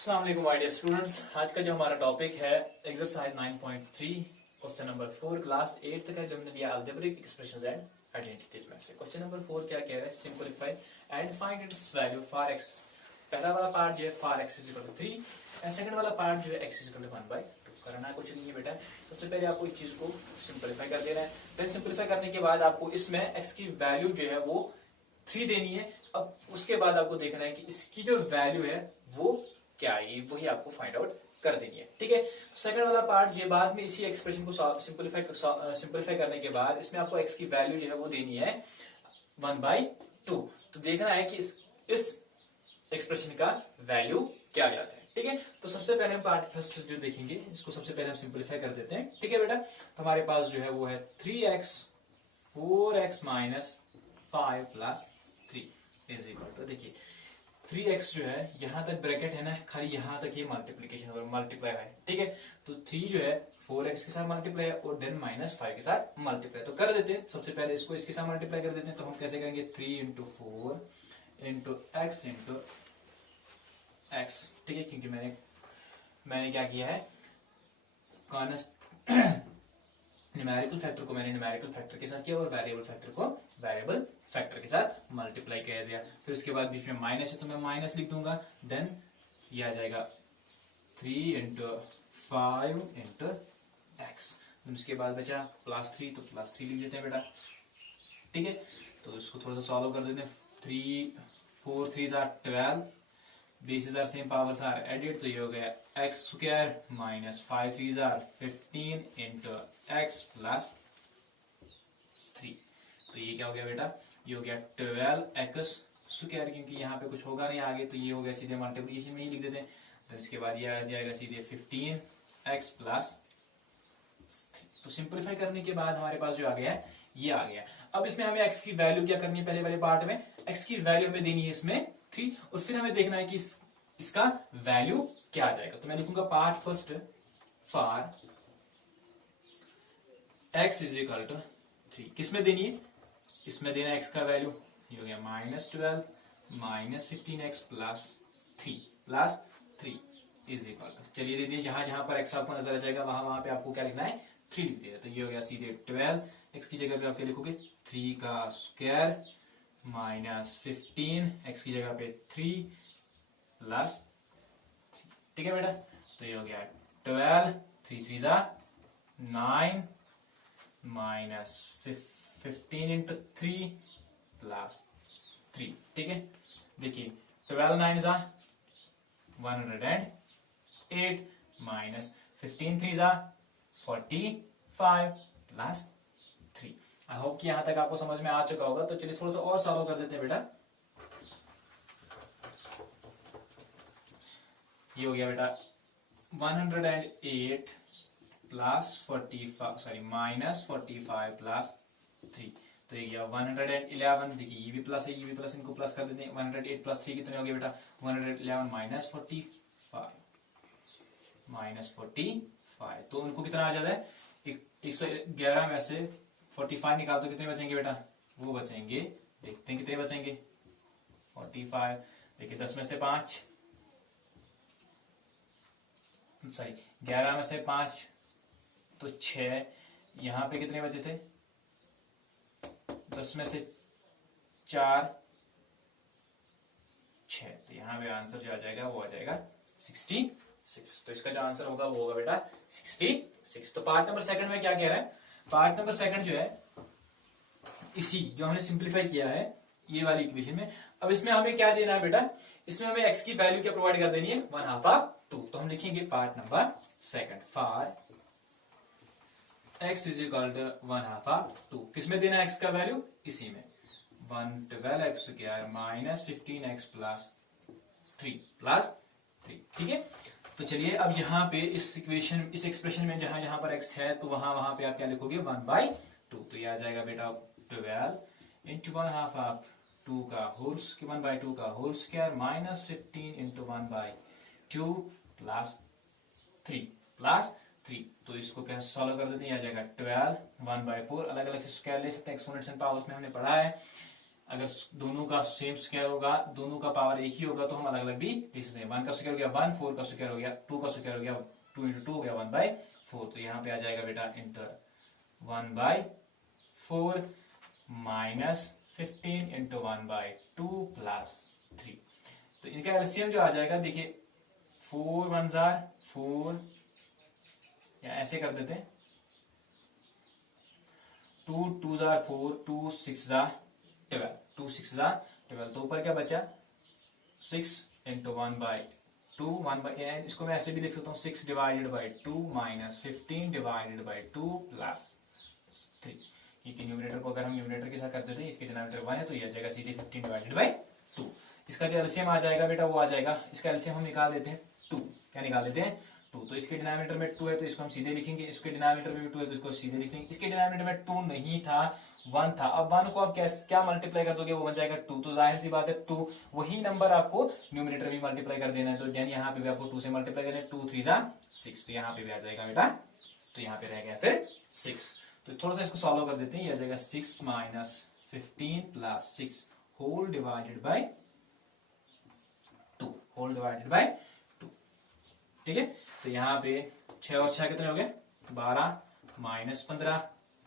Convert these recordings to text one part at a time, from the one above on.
अस्सलाम वालेकुम my dear students. आज का जो हमारा टॉपिक है एक्सरसाइज 9.3 क्वेश्चन नंबर 4 क्लास 8 तक है, जो हमने लिया अलजेब्रिक एक्सप्रेशंस एंड आइडेंटिटीज में से। क्वेश्चन नंबर 4 क्या कह रहा है, simplify and find its value for x. पहला वाला पार्ट जो है for x is equal to 3 and second वाला पार्ट जो है एक्स इज इक्वल टू 1/2। करना कुछ नहीं है बेटा, सबसे पहले आपको इस चीज को सिंपलीफाई कर देना है। फिर सिंपलीफाई करने के बाद आपको इसमें एक्स की वैल्यू जो है वो 3 देनी है। अब उसके बाद आपको देखना है कि इसकी जो वैल्यू है वो क्या आएगी, वही आपको फाइंड आउट कर देनी है। ठीक है, सेकंड वाला पार्ट ये बाद में इसी एक्सप्रेशन को सिंपलीफाई करने के बाद इसमें आपको एक्स की वैल्यू जो है वो देनी है 1/2। तो देखना है कि इस एक्सप्रेशन का वैल्यू क्या आता है। ठीक है, तो सबसे पहले हम पार्ट फर्स्ट जो देखेंगे इसको सबसे पहले हम सिंपलीफाई कर देते हैं। ठीक है बेटा, तो हमारे पास जो है वो है 3x 4x minus 5 plus 3 is equal to, देखिए 3x जो है यहां तक ब्रैकेट है ना, खाली यहां तक ये मल्टीप्लीकेशन और मल्टीप्लाई है। ठीक है, तो 3 जो है 4x के साथ मल्टीप्लाई है और देन माइनस 5 के साथ मल्टीप्लाई। तो कर देते हैं, सबसे पहले इसको इसके साथ मल्टीप्लाई कर देते हैं। तो हम कैसे करेंगे, 3 into 4 into x into x. ठीक है, क्योंकि मैंने क्या किया है, न्यूमेरिकल फैक्टर को मैंने न्यूमेरिकल फैक्टर के साथ किया और वेरिएबल फैक्टर को वेरिएबल फैक्टर के साथ मल्टीप्लाई कर दिया। फिर उसके बाद बीच में माइनस है तो मैं माइनस लिख दूंगा। देन ये आ जाएगा 3 इंटू 5 इंटू एक्स। उसके बाद बचा +3, तो +3 लिख देते हैं बेटा। ठीक है, तो इसको थोड़ा सा सॉल्व कर देते हैं। 3 4 3 12, bases are same, powers are added, तो ये हो गया x square minus 5 3 15 into x plus 3। तो ये क्या हो गया बेटा, ये हो गया 12x स्क्वायर, क्योंकि यहाँ पे कुछ होगा नहीं आगे, तो ये हो गया सीधे मल्टीप्लिकेशन में ही लिख देते हैं। तो इसके बाद ये आ जाएगा सीधे 15x प्लस 3। तो सिंपलीफाई करने के बाद हमारे पास जो आ गया है ये आ गया। अब इसमें हमें x की वैल्यू क्या करनी है, पहले वाले पार्ट में x की वैल्यू हमें देनी है इसमें 3, और फिर हमें देखना है कि इसका वैल्यू क्या आ जाएगा। तो मैं लिखूंगा part first for x is equal to 3। किसमें देनी है, इसमें देना x का वैल्यू, ये हो गया -12 minus 15x plus 3 is equal to, चलिए दे दिए। जहां जहां पर x आपको नजर आ जाएगा वहां पे आपको क्या लिखना है, 3 लिख दिया। तो ये हो गया सीधे 12, x की जगह पे आप क्या लिखोगे, 3 का स्क्वायर माइनस 15, x की जगह पे 3 प्लस 3। ठीक है बेटा, तो ये हो गया 12 3 3 9 माइनस 15 इंटू 3 प्लस 3। ठीक है, देखिए 12 9 108 माइनस 15 3 45 प्लस 3। आई होप कि यहां तक आपको समझ में आ चुका होगा। तो चलिए थोड़ा सा और सॉल्व कर देते हैं बेटा। ये हो गया बेटा 108 प्लस 45 माइनस 45 प्लस 3। तो ये गया 111। देखिए ये भी प्लस है, ये भी प्लस, इनको प्लस कर देते हैं। 108 प्लस 3 कितने हो गए बेटा, 111 माइनस 45 माइनस 45। तो उनको कितना आ जाता है, 111 में से 45 निकाल दो, कितने बचेंगे बेटा, वो बचेंगे, देखते हैं कितने बचेंगे 45। देखिए 10 में से 5, सॉरी 11 में से 5 तो 6, यहां पे कितने बचे थे, 10 में से 4 6, तो यहां पे आंसर जो आ जाएगा वो आ जाएगा 66। तो इसका जो आंसर होगा वो होगा बेटा 66। तो पार्ट नंबर सेकंड में क्या कह रहा है, पार्ट नंबर सेकंड जो है इसी जो हमने सिंप्लीफाई किया है ये वाली इक्वेशन में, अब इसमें हमें क्या देना है बेटा, इसमें हमें x की वैल्यू क्या प्रोवाइड कर देनी है, 1/2। तो हम लिखेंगे part number second for x is equal to 1/2। किसमें देना है x का वैल्यू, इसी में 112x square minus 15x plus 3। ठीक है, तो चलिए अब यहाँ पे इस इक्वेशन, इस एक्सप्रेशन में जहां जहां पर x है तो वहां पे आप क्या लिखोगे, 1/2। तो ये आ जाएगा बेटा 12 इंटू 1/2 2 का होल 1/2 का whole square minus 15 into 1/2 plus 3। तो इसको क्या सॉल्व कर देते हैं, आ जाएगा 12 1/4। अलग अलग से स्क्वायर ले सकते हैं, एक्सपोनेंट्स एंड पावर्स में हमने पढ़ा है। अगर दोनों का सेम स्क्वायर होगा, दोनों का पावर एक ही होगा, तो हम अलग अलग भी लिख सकते हैं। 1 का स्क्वायर हो गया 1, 4 का स्क्वायर हो गया 2, का स्क्वायर हो गया 2 इंटू 2 हो गया 1/4। तो यहाँ पे आ जाएगा बेटा इंटर 1/4 माइनस 15 इंटू 1/2 प्लस 3। तो इनका एलसीएम जो आ जाएगा, देखिए 4 1 जार 4, या ऐसे कर देते हैं 2 2 जार 4, 2 6 जार 12, 2 6 जार 12। तो ऊपर क्या बचा 6 इंटू 1/2, इसको मैं ऐसे भी लिख सकता हूँ 6 divided by 2 minus 15 divided by 2 plus 3। क्योंकि न्यूमरेटर को अगर हम न्यूमरेटर के साथ करते थे, इसके डिनोमिनेटर 1 है, तो ये आ जाएगा सीधे 15 डिवाइडेड बाई 2। इसका जो एलसीएम आ जाएगा बेटा वो आ जाएगा, इसका एलसीएम हम निकाल देते हैं 2। क्या निकाल देते हैं 2। तो इसके डिनोमिनेटर में 2 है तो इसको हम सीधे लिखेंगे, इसके डिनोमिनेटर में भी 2 है तो इसको सीधे लिखेंगे। इसके डिनोमिनेटर में 2 नहीं था, 1 था। अब 1 को आप क्या मल्टीप्लाई कर दोगे, वो बन जाएगा 2। तो जाहिर सी बात है 2 वही नंबर आपको न्यूमरेटर में मल्टीप्लाई कर देना है। तो यानी यहाँ पे भी आपको 2 से मल्टीप्लाई करना है, 2 3 जा 6। तो यहाँ पे भी आ जाएगा बेटा, तो यहाँ पे रह गया फिर 6। तो थोड़ा सा इसको सॉल्व कर देते हैं। ये आ जाएगा 6 minus 15 plus 6 whole divided by 2, whole divided by 2। ठीक है, तो यहाँ पे 6 और 6 कितने हो गए 12 माइनस 15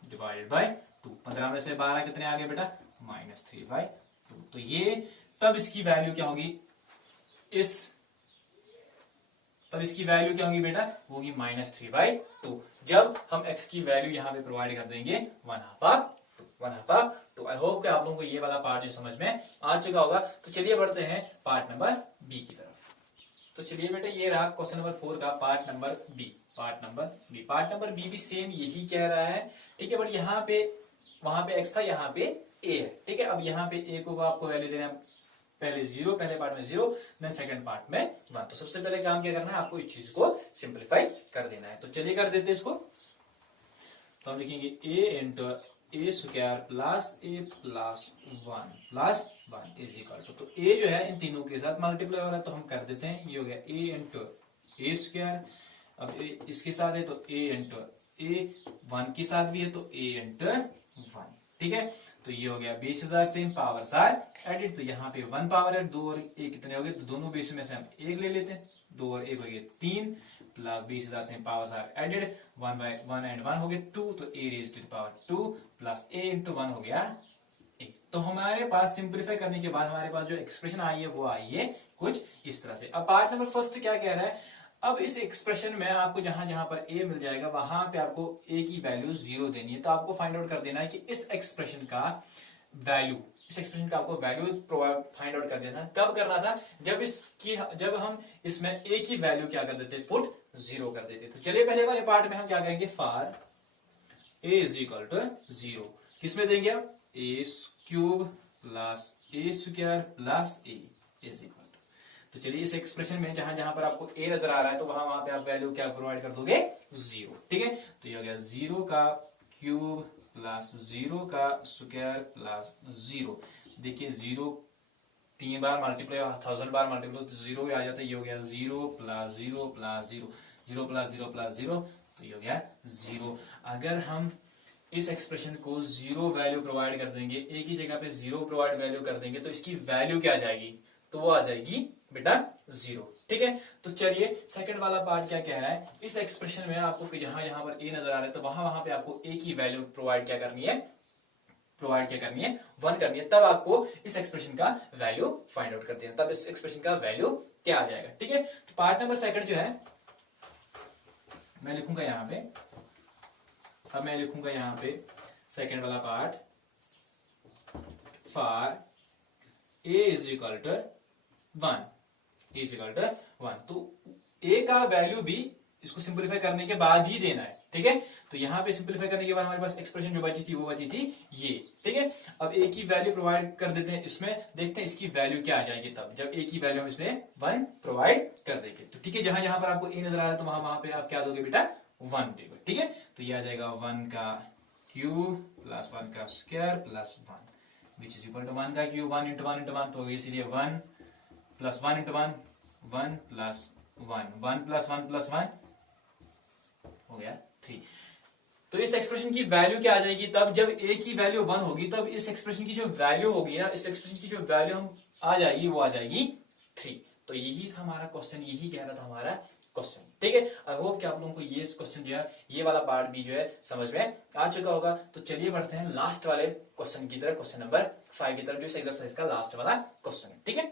डिवाइडेड बाई 2। 15 में से 12 कितने आ गए बेटा -3/2। तो ये तब इसकी वैल्यू क्या होगी, तब इसकी वैल्यू क्या होगी बेटा, होगी -3/2। जब हम x की वैल्यू यहाँ पे प्रोवाइड कर देंगे 1/2। आई होप कि आप लोगों को ये वाला पार्ट जो समझ में आ चुका होगा। तो चलिए बढ़ते हैं पार्ट नंबर बी की तरफ। तो चलिए बेटा, ये रहा क्वेश्चन नंबर 4 का part number B. Part number B भी सेम यही कह रहा है। ठीक है, बट यहाँ पे वहां पे x था, यहाँ पे a है। ठीक है, अब यहाँ पे a को आपको वैल्यू देना है पहले 0, पहले पार्ट में 0, देन सेकंड पार्ट में 1। तो सबसे पहले काम क्या करना है, आपको इस चीज को सिंप्लीफाई कर देना है। तो चलिए कर देते हैं इसको। तो हम लिखेंगे a into a square plus a plus 1 is equal to, तो a जो है इन तीनों के साथ मल्टीप्लाई हो रहा है, तो हम कर देते हैं। ये हो गया a इंटू ए स्क्वायर, अब a इसके साथ है तो a इंटू ए, 1 के साथ भी है तो a इंटू 1। ठीक है, तो ये हो गया 20,000 से पावर साथ एडिट। तो यहाँ पे 1 पावर है, 2 और 1 कितने हो गए, तो दोनों बेस में से हम 1 ले लेते हैं। 2 और 1 हो गए 3 प्लस 20,000 से पावर साथ एडिड, 1/1 एंड 1 हो गए 2, तो a raised to the power 2 plus a into 1 हो गया 1। तो हमारे पास सिंप्लीफाई करने के बाद हमारे पास जो एक्सप्रेशन आई है वो आई है कुछ इस तरह से। अब पार्ट नंबर फर्स्ट क्या कह रहा है, अब इस एक्सप्रेशन में आपको जहां जहां पर a मिल जाएगा वहां पे आपको a की वैल्यू 0 देनी है। तो आपको फाइंड आउट कर देना है कि इस एक्सप्रेशन का वैल्यू, आपको वैल्यू फाइंड आउट कर देना है। कब करना था, जब हम इसमें a की वैल्यू क्या कर देते, पुट 0 कर देते। तो चलिए पहले वाले पार्ट में हम क्या करेंगे, for a is equal to 0 किसमें देंगे आप, a cube plus a square plus a is equal. तो चलिए इस एक्सप्रेशन में जहां जहां पर आपको a नजर आ रहा है तो वहां पे आप वैल्यू क्या प्रोवाइड कर दोगे 0। ठीक है, तो ये हो गया 0 का क्यूब प्लस 0 का स्क्वायर प्लस 0। देखिए 0 3 बार मल्टीप्लाई 1000 बार मल्टीप्लाई तो 0 आ जाता है। ये हो गया 0 प्लस 0 प्लस 0, 0 प्लस 0 प्लस 0, तो ये हो गया 0। अगर हम इस एक्सप्रेशन को 0 वैल्यू प्रोवाइड कर देंगे, एक ही जगह पे 0 प्रोवाइड वैल्यू कर देंगे, तो इसकी वैल्यू क्या आ जाएगी, तो वो आ जाएगी बेटा 0। ठीक है, तो चलिए सेकंड वाला पार्ट क्या कह रहा है, इस एक्सप्रेशन में आपको जहां जहां पर a नजर आ रहा है तो वहां पे आपको a की वैल्यू प्रोवाइड क्या करनी है, 1 करनी है। तब आपको इस एक्सप्रेशन का वैल्यू फाइंड आउट कर देना, तब इस एक्सप्रेशन का वैल्यू क्या आ जाएगा। ठीक है, तो पार्ट नंबर सेकंड जो है मैं लिखूंगा यहाँ पे, अब मैं लिखूंगा यहाँ पे सेकंड वाला part, for a is equal to 1 is equal to 1। तो a का वैल्यू भी इसको सिंप्लीफाई करने के बाद ही देना है। ठीक है, तो यहाँ पे सिंप्लीफाई करने के बाद हमारे पास एक्सप्रेशन जो बची थी वो बची थी ये। ठीक है, अब a की वैल्यू प्रोवाइड कर देते हैं इसमें, देखते हैं इसकी वैल्यू क्या आ जाएगी तब जब a की वैल्यू हम इसमें 1 प्रोवाइड कर देंगे। तो ठीक है, जहां जहां पर आपको a नजर आ रहा है तो वहां पे आप क्या दोगे बेटा 1 देगा। ठीक है, तो ये आ जाएगा 1 का क्यूब प्लस 1 का square plus 1 which is equal to 1 का क्यूब 1 इंटू 1 इंटू 1, तो इसलिए 1 plus 1 into 1 1 plus 1 1 plus 1 plus 1 हो गया 3। तो इस एक्सप्रेशन की वैल्यू क्या आ जाएगी तब जब a की वैल्यू 1 होगी, तब इस एक्सप्रेशन की जो वैल्यू होगी ना, इस एक्सप्रेशन की जो वैल्यू हम आ जाएगी वो आ जाएगी 3। तो यही था हमारा क्वेश्चन, यही कह रहा था हमारा क्वेश्चन। ठीक है, आई होप कि आप लोगों को ये क्वेश्चन जो है, ये वाला पार्ट भी जो है समझ में आ चुका होगा। तो चलिए बढ़ते हैं लास्ट वाले क्वेश्चन की तरफ, क्वेश्चन नंबर 5 की तरफ, जो इस एक्सरसाइज का लास्ट वाला क्वेश्चन है। ठीक है,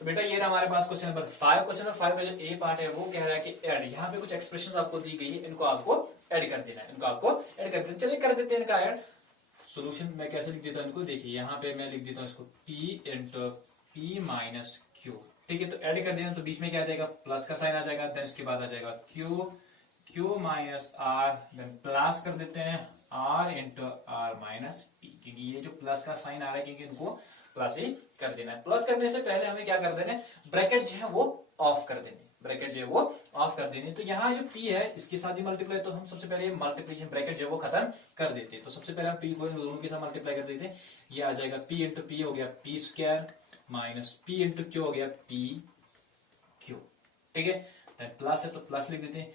तो बेटा ये रहा हमारे पास क्वेश्चन नंबर 5। क्वेश्चन नंबर 5 का जो ए पार्ट है वो कह रहा है कि ऐड, यहाँ पे कुछ एक्सप्रेशंस आपको दी गई है, इनको आपको ऐड कर देना है, इनको आपको ऐड कर देना। चलिए कर देते हैं इनका ऐड। सोल्यूशन मैं कैसे लिख देता हूँ इनको, देखिए यहाँ पे मैं लिख देता हूँ इसको p into P minus Q. ठीक है, तो ऐड कर देना, तो बीच में क्या आ जाएगा, प्लस का साइन आ जाएगा, देन उसके बाद आ जाएगा q minus r, then plus कर देते हैं r into r minus p, क्योंकि ये जो प्लस का साइन आ रहा है क्योंकि इनको प्लस ही कर देना है। प्लस करने से पहले हमें क्या कर देना है, ब्रैकेट जो है वो ऑफ कर देनी, ब्रैकेट जो है वो ऑफ कर देनी। तो यहाँ जो p है इसके साथ ही मल्टीप्लाई, तो हम सबसे पहले मल्टीप्लिकेशन ब्रैकेट जो है वो खत्म कर देते हैं। तो सबसे पहले हम p को दोनों के साथ मल्टीप्लाई कर देते हैं, ये आ जाएगा p इंटू पी हो गया P square minus p into q हो गया p क्यू। ठीक है, देन प्लस है तो प्लस लिख देते हैं,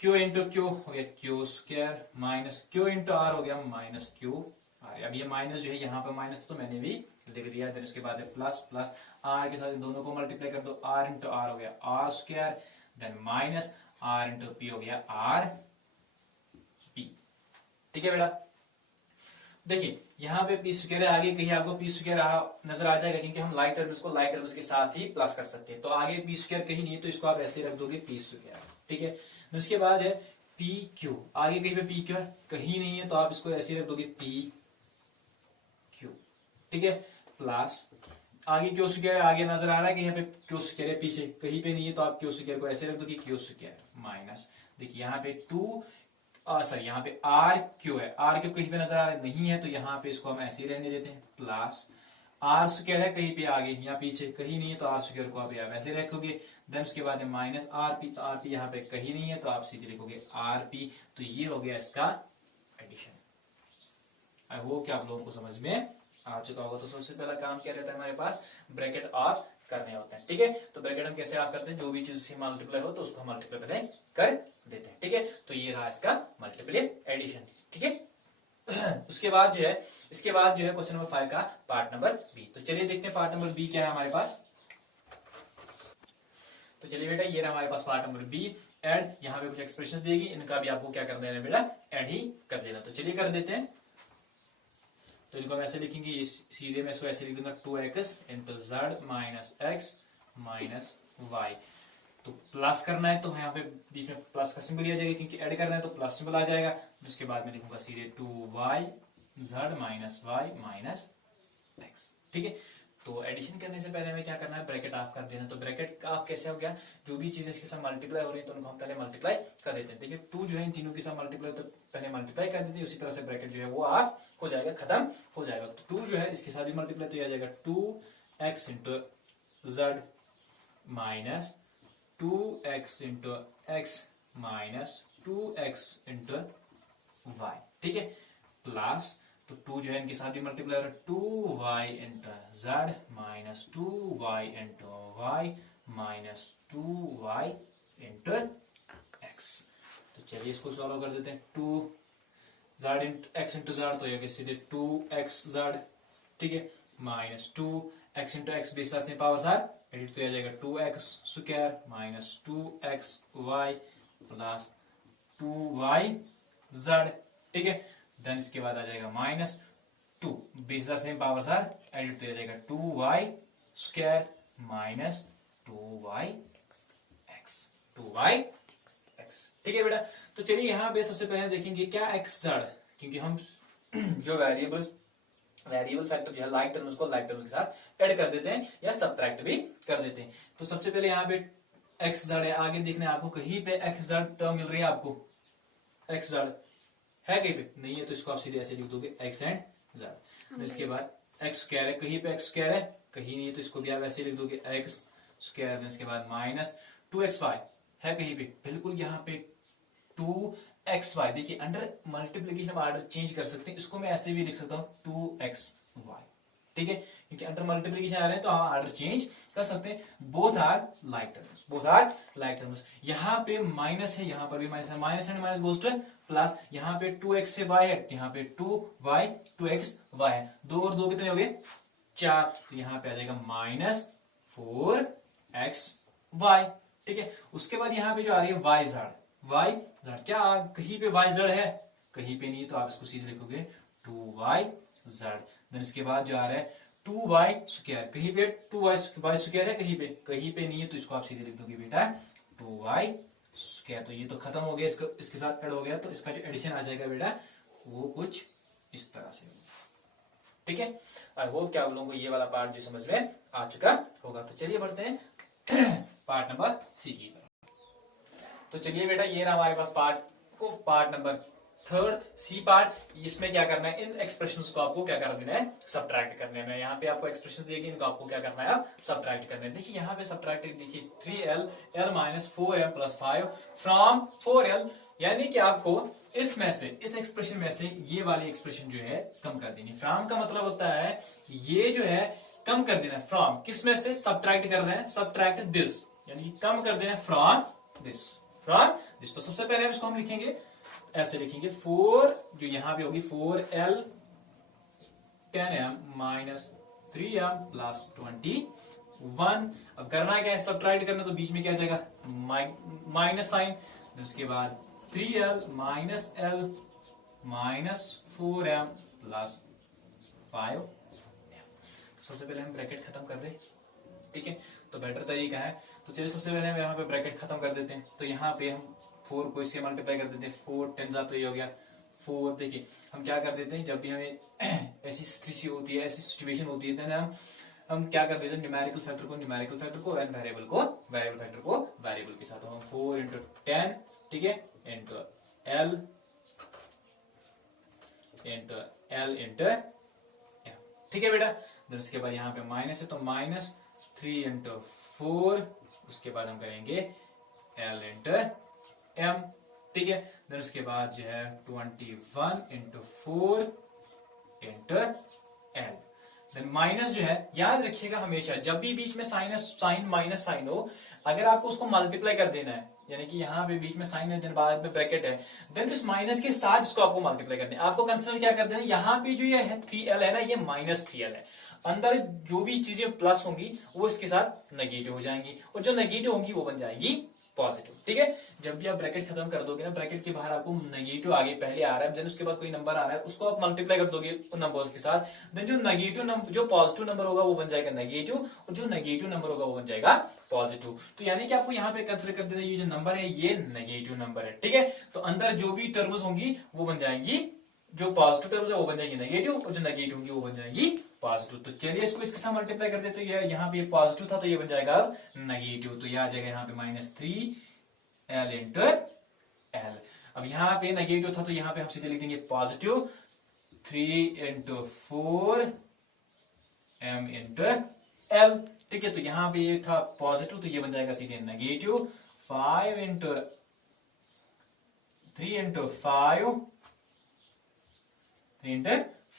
q इंटू क्यू हो गया q square minus q into r हो गया माइनस क्यू आर। अब ये माइनस जो है यहाँ पे माइनस तो मैंने भी लिख दिया, देन उसके बाद है प्लस, प्लस आर के साथ दोनों को मल्टीप्लाई कर दो, आर इंटू आर हो गया r square, then minus r into p हो गया आर पी। ठीक है बेटा, देखिए यहाँ पे पी स्क्वायर है, आगे कहीं आपको पी स्क्वायर नजर आ जाएगा क्योंकि हम लाइक टर्म्स को लाइक टर्म्स के साथ ही प्लस कर सकते हैं। तो आगे पी स्क्वायर कहीं नहीं है तो इसको आप ऐसे रख दोगे पी स्क्वायर। ठीक है, उसके बाद है पी क्यू, आगे कहीं पे पी क्यू है कहीं नहीं है तो आप इसको ऐसे रख दोगे पी क्यू। ठीक है, प्लस आगे क्यू स्क्वायर आगे नजर आ रहा है कि यहाँ पे क्यू स्क्वायर है, पीछे कहीं पे नहीं है तो आप क्यू स्क्वायर को ऐसे रख दोगे क्यू स्क्वायर माइनस, देखिए यहाँ पे सॉरी यहाँ पे आर क्यू है, आर क्यू कहीं पे नजर आ रहा नहीं है तो यहाँ पे इसको हम ऐसे ही रहने देते हैं, प्लस आर स्क्वायर है कहीं पे आगे या पीछे कहीं नहीं है तो आर स्क्वायर को आप वैसे रखोगे, देन उसके बाद माइनस आर पी, तो आर पी यहाँ पे कहीं नहीं है तो आप सीधे लिखोगे आर पी। तो ये हो गया इसका एडिशन। आई होप कि आप लोगों को समझ में आ चुका होगा। तो सबसे पहला काम क्या रहता है हमारे पास, ब्रैकेट ऑफ करने होते हैं। ठीक है, तो ब्रैकेट हम कैसे ऑफ करते हैं, जो भी चीज से मल्टीप्लाई हो तो उसको हम मल्टीप्लाई पहले कर देते हैं। ठीक है, तो ये रहा इसका मल्टीप्लाई एडिशन। ठीक है, उसके बाद जो है, इसके बाद जो है क्वेश्चन नंबर 5 का पार्ट नंबर बी। तो चलिए देखते हैं पार्ट नंबर बी क्या है हमारे पास। तो चलिए बेटा ये रहा हमारे पास पार्ट नंबर बी, एड। यहाँ पे कुछ एक्सप्रेशंस देगी, इनका भी आपको क्या कर देना है बेटा, एड ही कर देना। तो चलिए कर देते हैं। तो इनको हम ऐसे लिखेंगे, सीधे मैं इसको ऐसे लिख दूंगा 2x into z minus x minus y. तो प्लस करना है तो यहाँ पे बीच में प्लस का सिंबल आ जाएगा क्योंकि ऐड करना है तो प्लस सिंबल आ जाएगा। उसके बाद में लिखूंगा सीधे 2y z minus y minus x. ठीक है, तो एडिशन करने से पहले हमें क्या करना है, ब्रैकेट ऑफ कर देना। तो ब्रैकेट ऑफ कैसे हो गया, जो भी चीजें इसके साथ मल्टीप्लाई हो रही है तो उनको हम पहले मल्टीप्लाई कर देते हैं। देखिए 2 जो है इन तीनों के साथ मल्टीप्लाई तो पहले मल्टीप्लाई कर देते हैं, उसी तरह से ब्रैकेट जो है वो ऑफ हो जाएगा, खत्म हो जाएगा। तो 2 जो है इसके साथ भी मल्टीप्लाई तो ये आ जाएगा 2x into z minus 2x into x minus 2x into y. ठीक है, प्लस तो 2 जो है इनके साथ भी मल्टीप्लाई हो रहा है 2y into z minus 2y into y minus 2y into x. तो चलिए इसको सॉल्व कर देते हैं, 2 z into x into z तो ये सीधे 2x जेड। ठीक है, minus 2x into x base से पावर सार एडिट तो आ जाएगा 2x square minus 2x y plus 2y z. ठीक है, देन इसके बाद आ जाएगा माइनस 2 बेस सेम पावर सार एडिट तो आ जाएगा 2y square minus 2y x 2y x. ठीक है बेटा, तो चलिए यहाँ पे सबसे पहले देखेंगे क्या एक्स जेड, क्योंकि हम जो वेरिएबल फैक्टर जो है लाइक टर्म उसको लाइक टर्म के साथ ऐड कर देते हैं या सब्ट्रैक्ट भी कर देते हैं। तो सबसे पहले यहाँ पे एक्स जेड है, आगे देखना है आपको कहीं पे एक्स जेड टर्म मिल रही है, आपको एक्स जेड है कहीं पे नहीं है तो इसको आप सीधे ऐसे लिख दोगे एक्स एंड जेड। इसके बाद एक्स स्क्वायर है, कहीं पे एक्स स्क्वायर है कहीं नहीं है तो इसको भी आप ऐसे लिख दोगे एक्स स्क्वायर। इसके बाद माइनस 2xy है कहीं पे, बिल्कुल यहाँ पे 2xy। देखिए अंडर मल्टीप्लीकेशन ऑर्डर चेंज कर सकते हैं, इसको मैं ऐसे भी लिख सकता हूँ 2xy। ठीक है, क्योंकि अंडर मल्टीप्लिकेशन आ रहे हैं तो हम ऑर्डर चेंज कर सकते हैं। Both are like terms, both are like terms. यहाँ पे माइनस है, यहाँ पर भी माइनस है, minus and minus goes to plus. यहाँ पे 2x से y है, यहाँ पे 2y 2x y है, 2 और 2 कितने हो गए 4, तो यहाँ पे आ जाएगा -4xy। ठीक है, उसके बाद यहाँ पे जो आ रही है y z, क्या कहीं पे y z है, कहीं पे नहीं, तो आप इसको सीधे लिखोगे 2yz। देन इसके बाद जो आ रहा है 2y स्क्वायर, कहीं पे 2y स्क्वायर है, कहीं पे नहीं है, तो इसको आप सीधे लिख दोगे बेटा 2y स्क्वायर। तो ये तो खत्म हो गया, इसके साथ ऐड हो गया, तो इसका जो एडिशन आ जाएगा बेटा वो कुछ इस तरह से। ठीक है, आई होप कि आप लोगों को ये वाला पार्ट जो समझ में आ चुका होगा। तो चलिए बढ़ते हैं पार्ट नंबर सी की। तो चलिए बेटा, ये रहा हमारे पास part number third C part. इसमें क्या करना है, इन एक्सप्रेशंस को आपको क्या कर देना है, सब्ट्रैक्ट करने में। यहाँ पे आपको एक्सप्रेशन देगी, इनको आपको क्या करना है, सब्ट्रैक्ट करना है। देखिए यहाँ पे सब्ट्रैक्ट, देखिए 3l l minus 4m plus 5 from 4l, यानी कि आपको इसमें से, इस एक्सप्रेशन में से ये वाली एक्सप्रेशन जो है कम कर देनी। फ्रॉम का मतलब होता है ये जो है कम कर देना। फ्रॉम किस में से, सब्ट्रैक्ट कर रहे हैं, सब्ट्रैक्ट दिस, यानी कि कम कर देना फ्रॉम दिस, फ्रॉम दिस। तो सबसे पहले हम इसको हम लिखेंगे, ऐसे लिखेंगे 4 जो यहां पे होगी 4l 10m minus 3m plus 21। अब करना है क्या है, सब्ट्रैक्ट करना, तो बीच में क्या जाएगा माइनस साइन, उसके बाद 3l minus l minus 4m plus 5। सबसे पहले हम ब्रैकेट खत्म कर दे, ठीक है, तो बेटर तरीका है। तो चलिए सबसे पहले हम यहाँ पे ब्रैकेट खत्म कर देते हैं। तो यहाँ पे हम 4 को इससे मल्टीप्लाई कर देते हैं, 4 10 तो ये हो गया 4। देखिए हम क्या कर देते हैं, जब भी हमें ऐसी स्थिति होती है, ऐसी सिचुएशन होती है, देन हम क्या कर देते हैं, न्यूमेरिकल फैक्टर को एंड वेरिएबल फैक्टर को वेरिएबल के साथ। हम 4 इंटू 10, ठीक है, इंटू l इंटू ठीक है बेटा। देन उसके बाद यहाँ पे माइनस है, तो माइनस 3 इंटू 4, उसके बाद हम करेंगे l इंटू m, ठीक है। देन उसके बाद जो है 21 into 4 into l। Then minus जो है, याद रखिएगा हमेशा जब भी बीच में साइन माइनस साइन हो, अगर आपको उसको मल्टीप्लाई कर देना है, यानी कि यहाँ पे बीच में साइन है, देन बाद में ब्रैकेट है, देन इस माइनस के साथ इसको आपको मल्टीप्लाई करना है। आपको कंसिडर क्या कर देना है, यहाँ पे जो ये है 3l है ना, ये माइनस 3l है, अंदर जो भी चीजें प्लस होंगी वो इसके साथ नेगेटिव हो जाएंगी, और जो नेगेटिव होंगी वो बन जाएंगी पॉजिटिव, ठीक है। जब भी आप ब्रैकेट खत्म कर दोगे ना, ब्रैकेट के बाहर आपको नेगेटिव आगे पहले आ रहा है, देन उसके बाद कोई नंबर आ रहा है, उसको आप मल्टीप्लाई कर दोगे उन नंबर्स के साथ, देन जो नेगेटिव नंबर, जो पॉजिटिव नंबर होगा वो बन जाएगा नेगेटिव, और जो नेगेटिव नंबर होगा वो बन जाएगा पॉजिटिव। तो यानी कि आपको यहाँ पे कंसिडर कर देना, ये जो नंबर है ये नेगेटिव नंबर है, ठीक है। तो अंदर जो भी टर्म्स होंगी वो बन जाएंगी, जो पॉजिटिव टर्म्स है वो बन जाएंगी नेगेटिव, और जो नेगेटिव होंगी वो बन जाएंगी पॉजिटिव। तो चलिए इसको इसके साथ मल्टीप्लाई कर देते हैं। यहाँ पे पॉजिटिव था तो ये बन जाएगा नेगेटिव, तो ये आ जाएगा यहाँ पे -3l इंटू l। अब यहाँ पे नेगेटिव था तो यहाँ पे हम सीधे लिख देंगे positive 3 into 4m into l, ठीक है। तो यहाँ पे ये था पॉजिटिव, तो ये बन जाएगा सीधे negative 5 into 3 into 5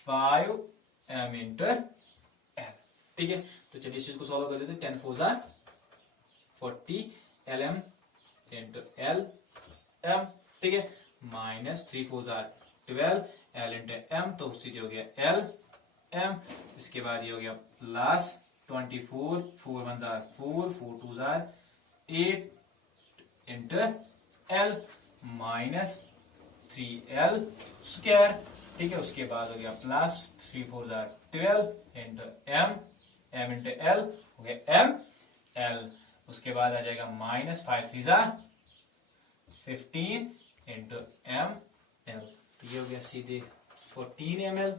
5m into l, ठीक है। तो चलिए इस चीज को सॉल्व कर देते हैं। 10 4 जा 40 lm इंटू l m, ठीक है, माइनस 3 4 जा 12 l इंटू m, तो सीधे हो गया l m। इसके बाद ये हो गया प्लस 24 4 1 जा 4 4 2 जा 8 into l minus 3l square, ठीक है। उसके बाद हो गया प्लस 3 4 जा 12 इंटू m इंटू l हो गया m l। उसके बाद आ जाएगा माइनस 5 3 जा 15 इंटू m l, तो ये हो गया सीधे 14 ml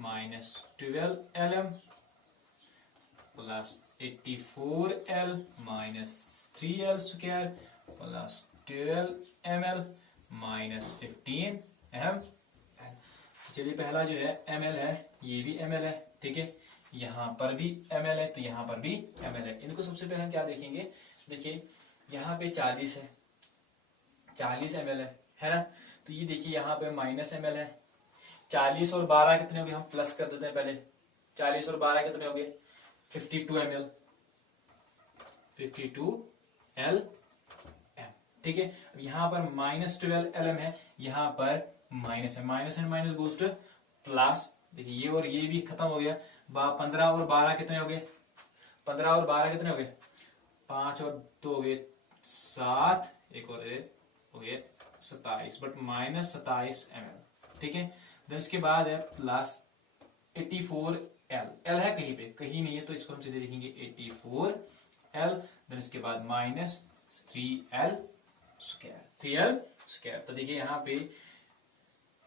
minus 12 lm plus 84l minus 3l square plus 12 ml minus 15 ml। चलिए पहला जो है ml है, ये भी ml है, ठीक है, यहां पर भी ml है, तो यहां पर भी ml है। इनको सबसे पहले हम क्या देखेंगे, देखिए यहाँ पे 40 है, 40 ml है ना। तो ये देखिए यहाँ पे माइनस ml है, 40 और 12 कितने हो गए, हम प्लस कर देते हैं पहले 40 और 12 कितने हो गए 52 ml, 52 L M। ठीक है, अब यहां पर -12 LM है, यहां पर माइनस है, minus and minus goes to plus. देखिए ये और ये भी खत्म हो गया। 15 और 12 कितने हो गए 15 और 12 कितने हो गए 5 और 2 हो गए 7, एक और हो गए 27, बट -27 ml। ठीक है, देन इसके बाद है प्लस 84 L। L है कहीं पे, कहीं नहीं है, तो इसको हम सीधे लिखेंगे 84 L। देन इसके बाद -3L स्क्वायर, 3L स्क्वायर। तो देखिए यहाँ पे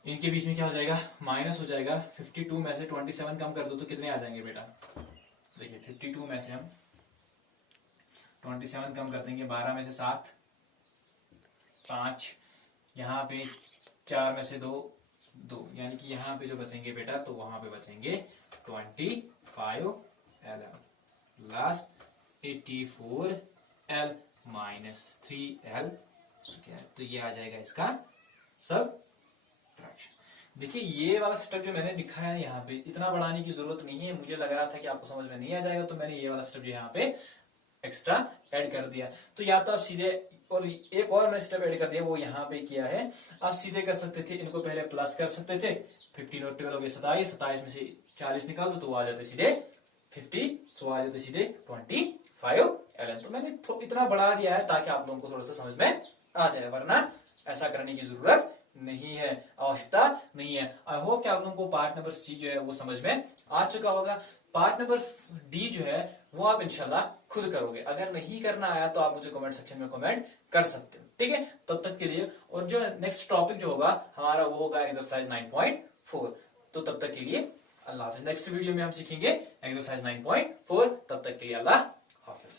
इनके बीच में क्या हो जाएगा, माइनस हो जाएगा। 52 में से 27 कम कर दो तो कितने आ जाएंगे बेटा, देखिए 52 में से हम 27 कम कर देंगे, 12 में से 7, 5, यहाँ पे 4 में से 2, यानी कि यहाँ पे जो बचेंगे बेटा, तो वहां पे बचेंगे 25 LM plus 84 L minus 3L square. तो ये आ जाएगा इसका सब ट्रैक्शन। देखिए ये वाला स्टेप जो मैंने लिखा है यहाँ पे, इतना बढ़ाने की जरूरत नहीं है। मुझे लग रहा था कि आपको समझ में नहीं आ जाएगा, तो मैंने ये वाला स्टेप जो यहाँ पे एक्स्ट्रा ऐड कर दिया। तो या तो आप सीधे, और एक और मैंने स्टेप ऐड कर दिया, वो यहाँ पे किया है। आप सीधे कर सकते थे, इनको पहले प्लस कर सकते थे, 15 और 12 हो गए 27, 27 में से 40 निकाल दो तो वो आ जाते सीधे 50, तो आ जाते सीधे 25 LN। तो मैंने इतना बढ़ा दिया है ताकि आप लोगों को थोड़ा सा समझ में आ जाए, वरना ऐसा करने की जरूरत नहीं है, आवश्यकता नहीं है। आई होप कि आप लोगों को पार्ट नंबर सी जो है वो समझ में आ चुका होगा। पार्ट नंबर डी जो है वो आप इंशाल्लाह खुद करोगे। अगर नहीं करना आया तो आप मुझे कमेंट सेक्शन में कमेंट कर सकते हो, ठीक है। तब तक के लिए, और जो नेक्स्ट टॉपिक जो होगा हमारा वो होगा एक्सरसाइज 9.4। तो तब तक के लिए अल्लाह हाफिज। नेक्स्ट वीडियो में हम सीखेंगे एक्सरसाइज 9.4। तब तक के लिए अल्लाह हाफिज।